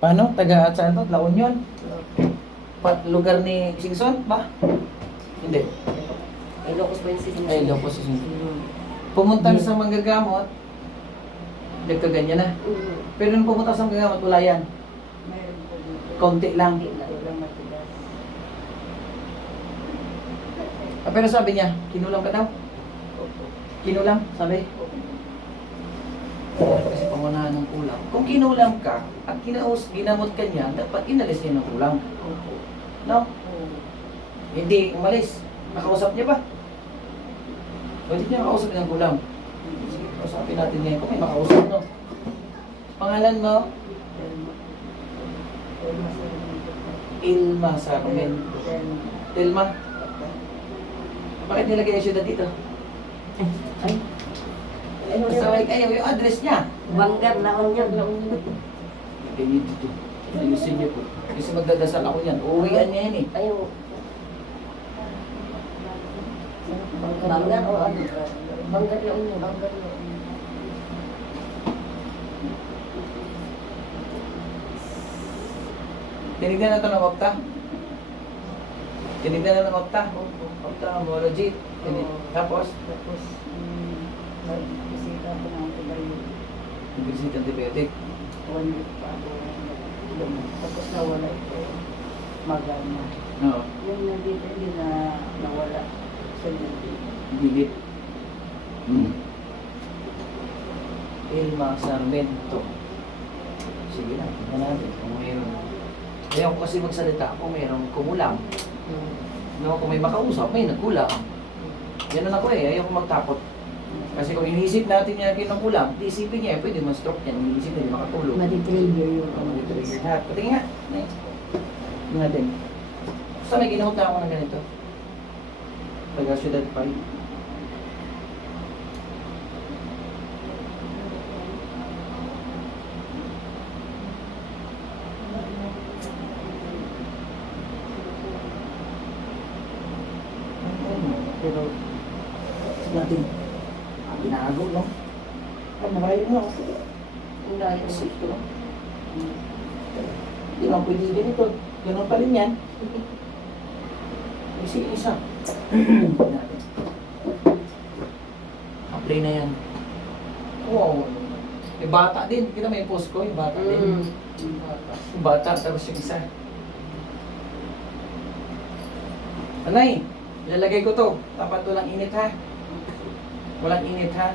Paano? Taga saan to? La Union? Lugar ni Singson ba? Hindi. Ilocos pa yung sisig. Ay, Ilocos Singson. Pumunta sa manggagamot, nagkaganyan na. Pero nung pumunta sa manggagamot, wala yan. Meron po dito. Konti lang. Walang matigas. Pero sabi niya, kinulam ka daw? Opo. Kinulam, sabi. Kasi pangunahan ng kulang. Kung kinulam ka at ginamot ka niya, dapat inalis niya ng kulang. Opo. No? Oo. Hindi umalis. Nakausap niya ba? Pwede niya makausap ng kulang. Sige, kausapin natin ngayon kung may makausap, no? Pangalan mo? Telma. Telma sa Ilma Sarmento. Telma. Bakit nilagay yung syudad dito? Ay, pasaway kayo. Yung address niya. Banggar, laon yun. Okay, dito. Ayusin niyo po. Kasi magdadasal ako yan. Uuwian niya yan eh. Ayaw. Banggar o ano? Banggar laon yun. Banggar laon. Tinignan na ito ng Opta. Tinignan na ng Opta. Ophthalmology. Tapos, Tapos, nag-bisita po ng antibiotic. nag-visit antibiotic. 1 week pa ako. Tapos nawala ito. Magana. Oo. Yung nandito din na nawala sa nandito. Gigit. Ilma Sarmento. Sige na, tingnan natin kung mayroon. Ayaw ko kasi magsalita kung mayroong kumulang. No, kung may makausap, may nagkulang. Yan ako eh, ayaw ko magtakot. Kasi kung iniisip natin niya kinukulang, di isipin niya, pwede ma-stroke yan. Iniisip na hindi makatulog. Matitrigger yung Mag-trigger lahat. Patingin nga. Tingnan natin. Basta may ginahot na ako ng ganito. Taga Ciudad pa rin. Pero, sige natin. Binago, no? Ay, narayo mo. Ang dahil Kasi ito. Hindi naman pwede ganito. Ganun pa rin yan. Kasi isa. Apply na yan. Wow. Yung bata din. Kita mo yung post ko, yung bata din. Yung bata, tapos yung isa. Anay, ilalagay ko to. Dapat walang init ha. Walang init ha.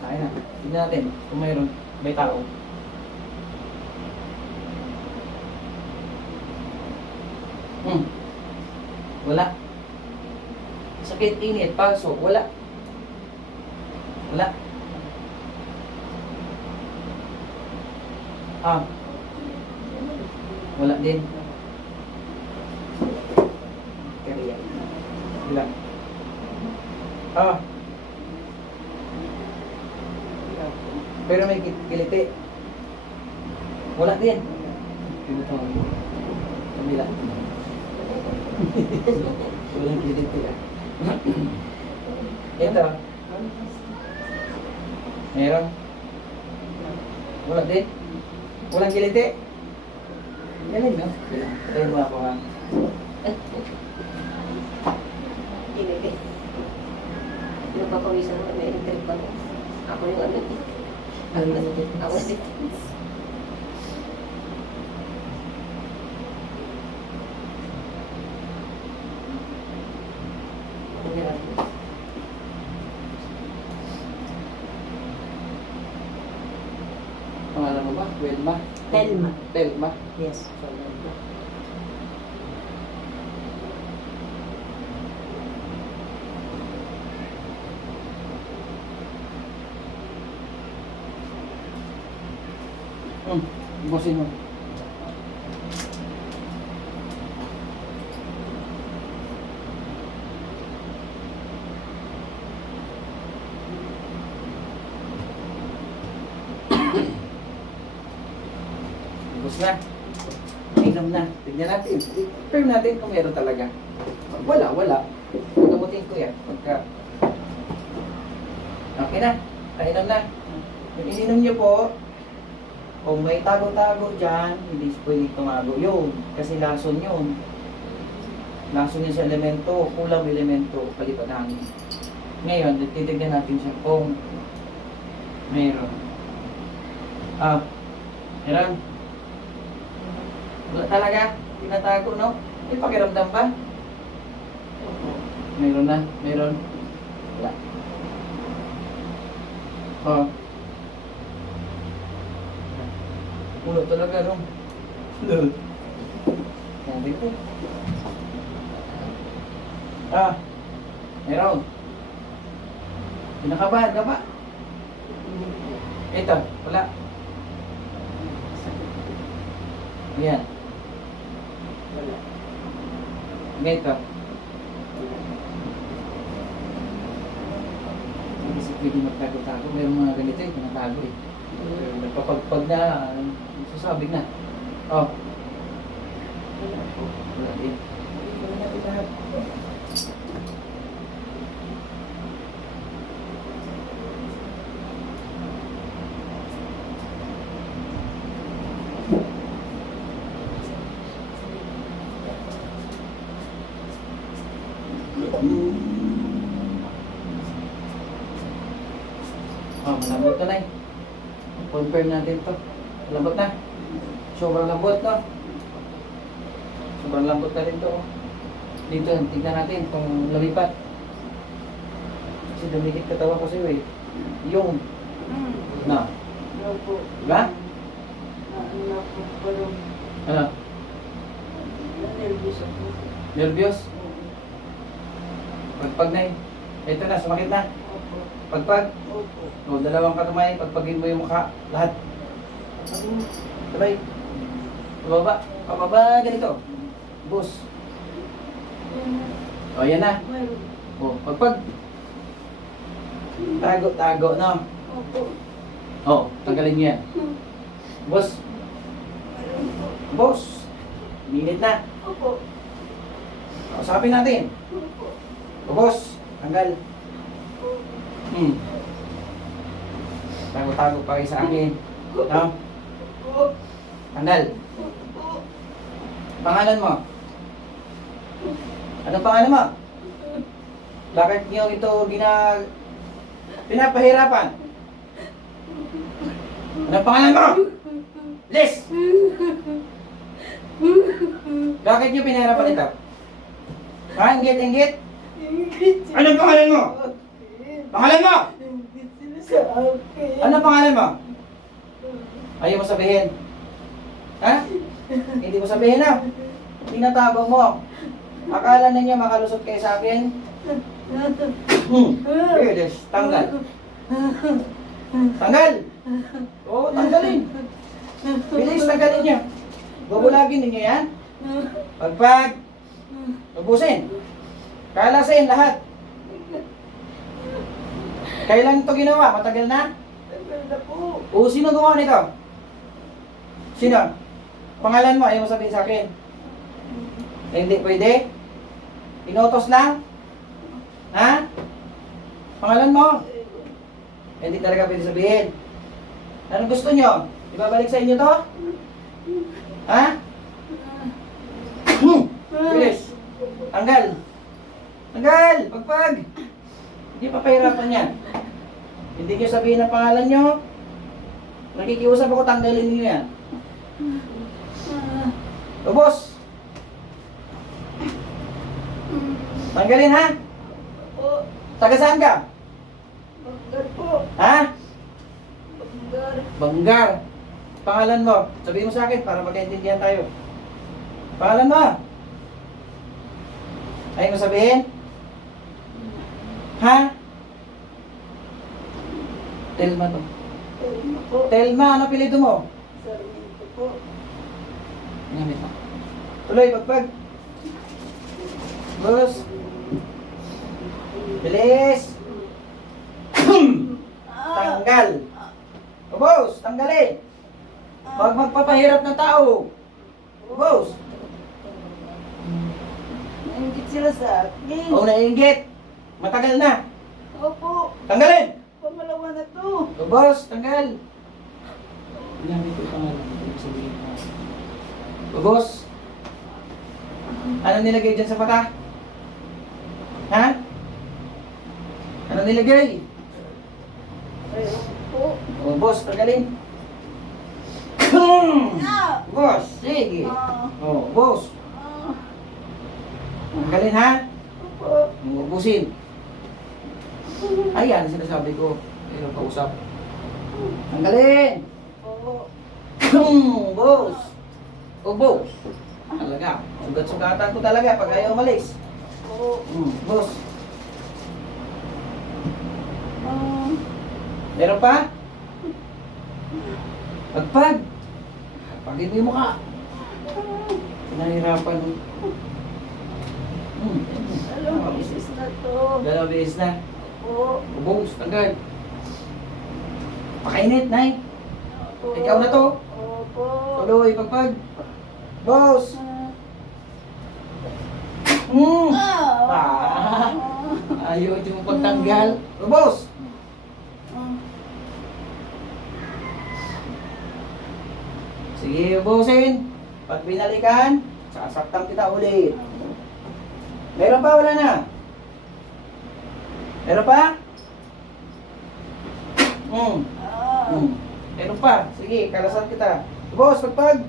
Kain na. Tignan natin kung mayroon. May tao. Wala. Sakit, init, paso. Wala. Wala. Wala din. Kaya. Wala. Pero may kiliti. Wala din. Kamila. Walang kiliti ah. Ito. Meron. Wala din. Walang kiliti. Galing no? Tayo mo ako ha. Napapawisan mo, may electric pa mo. Ako yung ano. Ako si... Pangalan mo ba? Welma? Telma. Telma? Yes. Busin mo. na. Inom na. Tignan natin. I-confirm natin kung meron talaga. Wala, wala. Gamutin ko yan. Pagka... Okay na. Inom na. Yung ininom nyo po, kung may tago-tago dyan, hindi pwede tumago yun. Kasi lason yun. Lason yun sa elemento, kulang elemento, palipat namin. Ngayon, titignan natin siya kung meron. Meron. Wala talaga, tinatago, no? May pakiramdam ba? Meron na, meron. Wala. Ulo talaga, no? Yan dito. Meron. Pinakabahan ka ba? Ito, wala. Ayan. Wala. Ito. Hindi kasi pwede magtago-tago. Mayroong mga ganito yung pinatago eh. Nagpapagpag na, sasabig na. Wala po. Wala din. Wala na lahat. Malambot na na eh. Confirm natin to. Malambot na. Sobrang lambot, no? Sobrang lambot na rin to. Dito, tignan natin kung lumipat. Kasi dumikit katawan ko sa'yo eh. Yung, na. Wala po. Diba? Ano po parang Ano? nervous ako. Nervyos? Pagpag na eh. Ito na, sumakit na. Opo. Pagpag. Opo. O, dalawang kamay, pagpagin mo yung mukha. Lahat. Sabay. Pababa. Pababa, ganito. Bus. O, yan na. Mayroon. O, pagpag. Tago, tago, no? Opo. O, tanggalin niyo yan. Boss. Mayroon po. Boss. Minit na. Opo. Kausapin natin. Opo. O, boss. Tanggal. Tago-tago pa kayo sa akin. No? Opo. Tanggal. Opo. Pangalan mo? Anong pangalan mo? Bakit niyo ito pinapahirapan? Anong pangalan mo? Liz! Bakit niyo pinahirapan ito? Ha? Inggit? Anong pangalan mo? Pangalan mo? Sa akin. Anong pangalan mo? Ayaw mo sabihin. Ha? Hindi mo sabihin na. Tinatago mo. Akala na niya makalusot kayo sa akin? Bilis, tanggal. Tanggal! Oo, tanggalin. Bilis, tanggalin niya. Bubulagin ninyo yan. Pagpag. Ubusin. Kalasin lahat. Kailan ito ginawa? Matagal na? Tagal na po. O, sino gumawa nito? Sino? Pangalan mo, ayaw mo sabihin sa akin. Hindi pwede? Inutos lang? Ha? Pangalan mo? Hindi talaga pwede sabihin. Anong gusto nyo? Ibabalik sa inyo to? Ha? Bilis. Tanggal. Tanggal! Pagpag! Hindi pa pahirapan yan. Hindi nyo sabihin ang pangalan nyo. Nakikiusap ako, tanggalin nyo yan. Ubos! Tanggalin ha? Po. Taga saan ka? Banggar po. Ha? Banggar. Banggar. Pangalan mo. Sabihin mo sa akin para magkaintindihan tayo. Pangalan mo. Ayaw mo sabihin? Ha? Telma to. Telma po. Telma, ano apelyido mo? Sarmiento po. Ngamit mo. Tuloy, pagpag. Bus. Bilis. Tanggal. Ubos, tanggalin. Huwag magpapahirap ng tao. Boss. Nainggit sila sa akin. O naiinggit. Matagal na. Opo. Tanggalin. Pangalawa na to. O boss, tanggal. Ginamit ko yung pangalan. Ibig sabihin ko. O boss. Ano nilagay dyan sa mata? Ha? Ano nilagay? Ay, opo. O boss, tanggalin. Ah! Boss, sige. Ah. O boss. Ah. Tanggalin ha. Opo. Ubusin. Ayan, sinasabi ko. Ayun, kausap. Tanggalin. Opo. Boss. O boss. Talaga. Sugat-sugatan ko talaga pag ayaw umalis. Opo. Boss. Ah. Meron pa? Pagpag. Pagin mo yung mukha. Pinahirapan. Dalawang beses na to. Dalawang beses na. Opo. Boss, tanggal. Pakainit, Nay. Opo. Ikaw na to. Opo. Tuloy, pagpag. Boss. Ah. Ayaw ito mo pagtanggal. Boss. Sige, ubusin. Pag binalikan, sasaktan kita ulit. Meron pa, wala na? Meron pa? Meron pa. Sige, kalasan kita. Ubos, pagpag.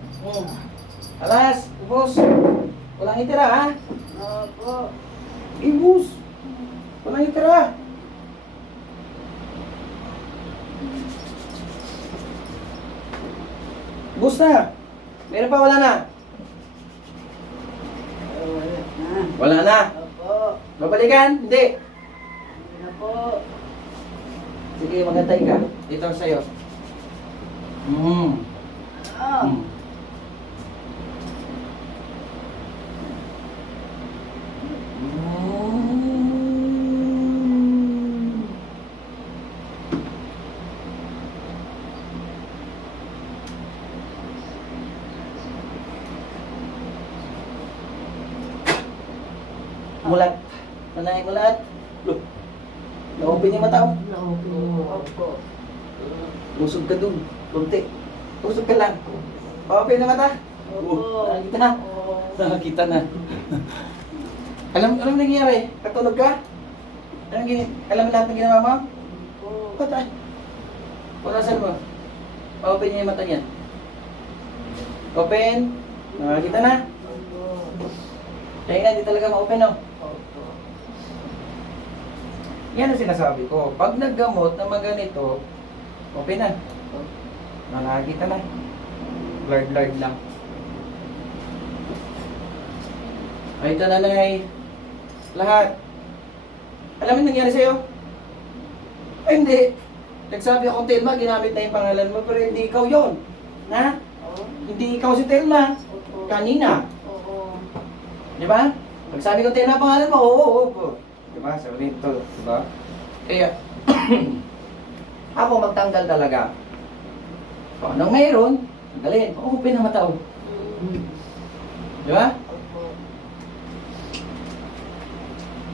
Alas, ubos. Walang itira, ha? Opo. Ibus. Walang itira. Ubus na. Meron pa, wala na? Wala na. Wala na. Opo. Babalikan? Hindi. Hindi na po. Sige, magantay ka. Dito ako sa'yo. Ah. Mulat. Nanay, mulat. Look. Na-open yung mata mo. Opo. Usog ka dun. Kunti. Usog ka lang. Pa-open na mata. Opo. Nakakita na. Oo. Nakakita na. alam nangyayari? Katulog ka? Alam lahat ng ginawa mo? Opo. Patay. Purasan mo. Pa-open niya yung mata niya. Open. Nakakita na. Opo. Kaya na, di talaga ma-open, no? Opo. Yan ang sinasabi ko. Pag naggamot na maganito, open na. Nakakita na. Blurred lang. Ay, ito na nanay. Lahat. Alam mo yung nangyari sa'yo? Ay, hindi. Nagsabi akong Telma, ginamit na yung pangalan mo, pero hindi ikaw yon. Na? Oo. Hindi ikaw si Telma. Opo. Kanina. Oo. Di ba? Pagsabi ko Telma pangalan mo, oo. Di ba? Sabi nito, di ba? Kaya, ako magtanggal talaga. Kung anong mayroon, tanggalin. Open na mata, oh. Di ba? Opo.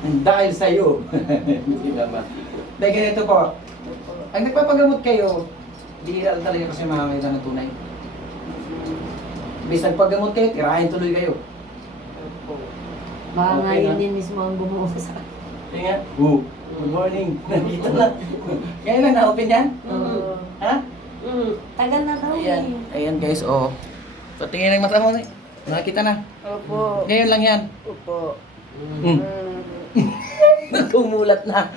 Dahil sa'yo. Hindi naman. Dahil ganito po, Opo. ang nagpapagamot kayo, bihira lang talaga kasi makakita ng tunay. Bis nagpagamot kayo, tirahin tuloy kayo. Opo. Baka nga Okay yun na. din mismo ang bumuo sa akin. Tingnan. Good morning. Nakita na. Ngayon lang na-open yan? Oo. Ha? Tagal na daw Ayan. eh. Ayan guys, oh. So tingin ng mata mo. Nakita na. Opo. Ngayon lang yan. Opo. Natumulat na.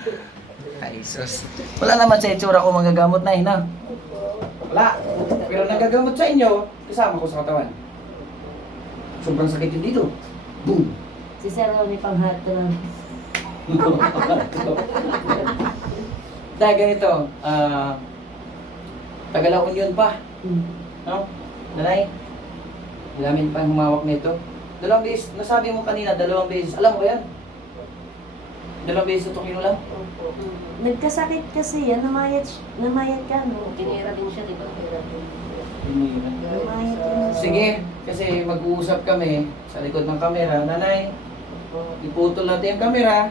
Ay, sus. Wala naman sa itsura ko magagamot na, hina. Wala. Pero nagagamot sa inyo, kasama ko sa katawan. Sobrang sakit yun dito. Boom. Si Sir Ronnie panghato lang. Dahil ganito, Tagalaon yun pa. No? Nanay, namin pang humawak nito. Dalawang beses, nasabi mo kanina, dalawang beses. Alam mo ba yan? Dalawang beses itong kinulang. Opo. Nagkasakit kasi yan, namayat ka, no? Tinira din siya, di ba? Sige, kasi mag-uusap kami sa likod ng kamera. Nanay, iputol natin yung kamera.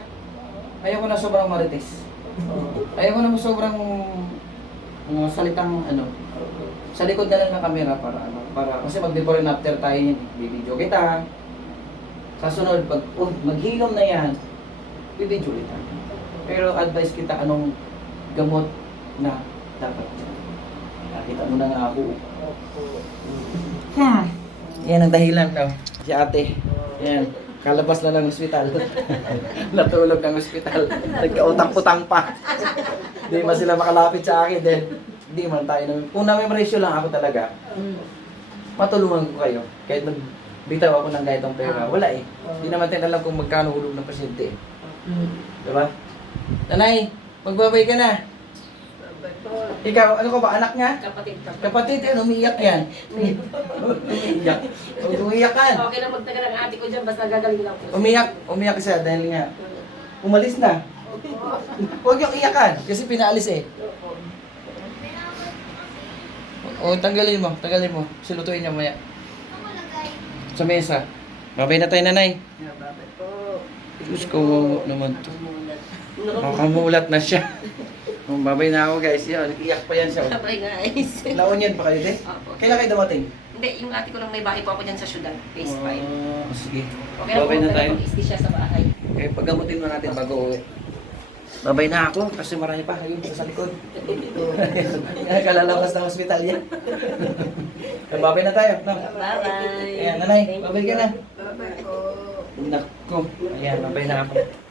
Ayoko na sobrang marites. Ayoko na sobrang salitang ano. Sa likod na lang ng kamera para kasi mag-before and after tayo yun. Bibidyo kita. Sa sunod, pag maghilom na yan, bibidyo kita. Pero advice kita anong gamot na dapat. Nakita mo na nga ako. Yan ang dahilan daw. Si ate. Yan. Kalabas na ng ospital. Natulog ng ospital. Nagkautang-putang pa. Hindi man sila makalapit sa akin. Then, hindi man tayo namin. Kung na-memorize lang ako talaga, matulungan ko kayo. Kahit nagbitaw ako ng ganitong pera. Wala eh. Hindi naman tayo alam kung magkano hulog ng pasyente eh. Diba? Nanay, magbabay ka na. Ikaw, ano ka ba? Anak niya? Kapatid ka. Kapatid yan, umiiyak yan. Umiiyak. Umiiyak ka. Okay lang magtaga ng ate ko dyan, basta gagaling lang po. Umiyak siya dahil nga umalis na. Huwag yung iyakan kasi pinaalis eh. O, tanggalin mo. Silutuin niya maya. Sa mesa. Babay na tayo, nanay. Diyos ko, naman to. Makamulat na siya. Babay na ako guys. Yan, iyak pa yan siya. Sabay guys. Laon yan pa kayo, de? Opo. Kailan kayo dumating? Hindi, yung ate ko lang may bahay po ako dyan sa syudad, phase 5. Sige. Okay lang po, Babay na tayo. mag-isti siya sa bahay. Okay, paggamutin mo natin bago uwi. Babay na ako kasi marami pa kayo sa likod. Kalalabas ng ospital yan. Babay na tayo. No? Bye-bye. Ayan, nanay, babay ka na. Bye-bye po. Nako. Ayan, babay na ako.